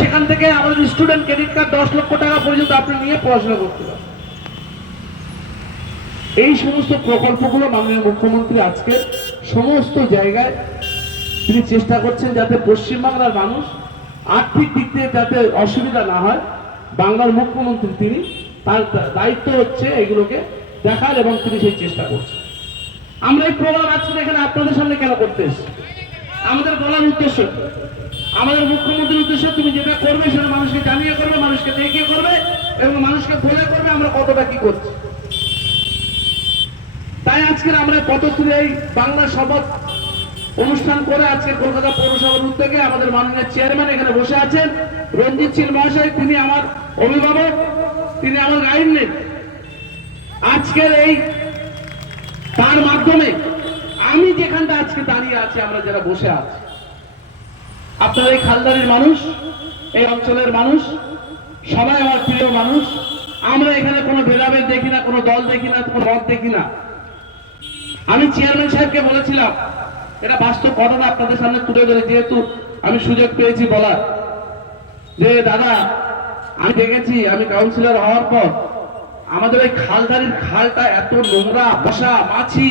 সেখান থেকে আমাদের স্টুডেন্ট ক্রেডিট কার্ড 10 লক্ষ টাকা পর্যন্ত আপনি নিয়ে পড়াশোনা করতে পারেন। এই সমস্ত প্রকল্পগুলো মাননীয় মুখ্যমন্ত্রী আজকে সমস্ত জায়গায় তিনি চেষ্টা করছেন যাতে পশ্চিমবাংলার মানুষ আর্থিক দিক থেকে যাতে অসুবিধা না হয়। বাংলার মুখ্যমন্ত্রী তিনি, তার দায়িত্ব হচ্ছে এগুলোকে দেখার এবং তিনি সেই চেষ্টা করছেন। আমরা এই প্রোগ্রাম আজকে এখানে আপনাদের সামনে কেন করতে এসেছি? আমাদের বলার উদ্দেশ্য, আমাদের মুখ্যমন্ত্রীর উদ্দেশ্য, তুমি যেটা করবে সেটা মানুষকে জানিয়ে করবে, মানুষকে দেখিয়ে করবে এবং মানুষকে বলে করবে আমরা কতটা কি করছি। তাই আজকে আমরা পদশ্রী এই বাংলা শপথ অনুষ্ঠান করে আজকে কলকাতা পৌরসভার উদ্যোগে আমাদের মাননীয় চেয়ারম্যান এখানে বসে আছেন রঞ্জিত শীল মহাশয়, তিনি আমার অভিভাবক, তিনি আমার গাইডলাইন। আজকের এই তার মাধ্যমে আমি যেখানটা আজকে দাঁড়িয়ে আছি, আমরা যারা বসে আছি, আপনার এই খালদারির মানুষ, এই অঞ্চলের মানুষ সবাই আমার প্রিয় মানুষ। আমরা এখানে কোনো ভেদাভেদ দেখি না, কোনো দল দেখি না, কোনো মত দেখি না। আমি চেয়ারম্যান সাহেবকে বলেছিলাম, এটা বাস্তব ঘটনা আপনাদের সামনে তুলে ধরে, যেহেতু আমি সুযোগ পেয়েছি বলার, যে দাদা আমি দেখেছি, আমি কাউন্সিলর হওয়ার পর আমাদের এই খালদারির খালটা এত নোংরা, বসা মাছি,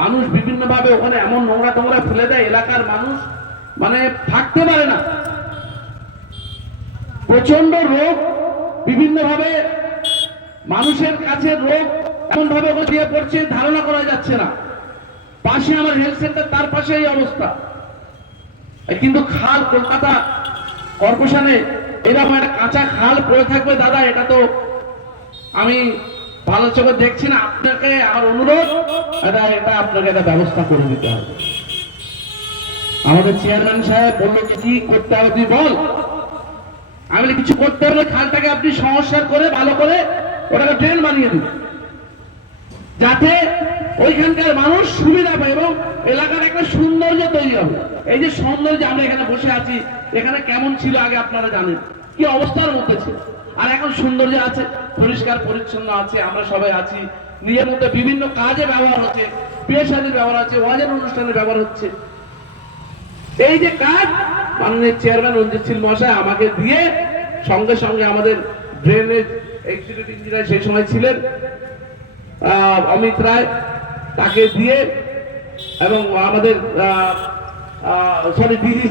মানুষ বিভিন্ন ভাবে ওখানে এমন নোংরা টোংরা ফেলে দেয়, এলাকার মানুষ মানে থাকতে পারে না। প্রচন্ড রোগ, বিভিন্ন ভাবে মানুষের কাছে রোগ এমন ভাবে দিয়ে পড়ছে ধারণা করা যাচ্ছে না। পাশে আমার হেলথ সেন্টার, তার পাশে এই অবস্থা। কিন্তু খাল কলকাতা কর্পোরেশনে এরকম একটা কাঁচা খাল পড়ে থাকবে দাদা, এটা তো আমি ভালো চোখে দেখছি না। আপনাকে আমার অনুরোধ, এটা আপনাকে একটা ব্যবস্থা করে দিতে হবে। আমাদের চেয়ারম্যান সাহেব বললো কি করতে হবে তুই বল। আমি কিছু করতে হলে খালটাকে আপনি সংস্কার করে ভালো করে ওটাকে ড্রেন বানিয়ে দিন, যাতে ওইখানকার মানুষ সুবিধা পায় এবং এলাকার একটা সৌন্দর্য তৈরি হবে। এই যে সৌন্দর্য, আমরা এখানে বসে আছি, এখানে কেমন ছিল আগে আপনারা জানেন, কি অবস্থার মধ্যে ছিল, আর এখন সৌন্দর্য আছে, পরিষ্কার পরিচ্ছন্ন আছে, আমরা সবাই আছি, নিজের মধ্যে বিভিন্ন কাজে ব্যবহার হচ্ছে, বিয়ে শাদীর ব্যবহার হচ্ছে, ওয়াজের অনুষ্ঠানের ব্যবহার হচ্ছে। এই যে কাজ মাননীয় চেয়ারম্যান রঞ্জিত শীল মহাশয় আমাকে দিয়ে, সঙ্গে সঙ্গে আমাদের ড্রেনেজ এক্সিকিউটিভ ইঞ্জিনিয়ার সেই সময় ছিলেন অমিত রায়, তাকে দিয়ে এবং আমাদের ডিজি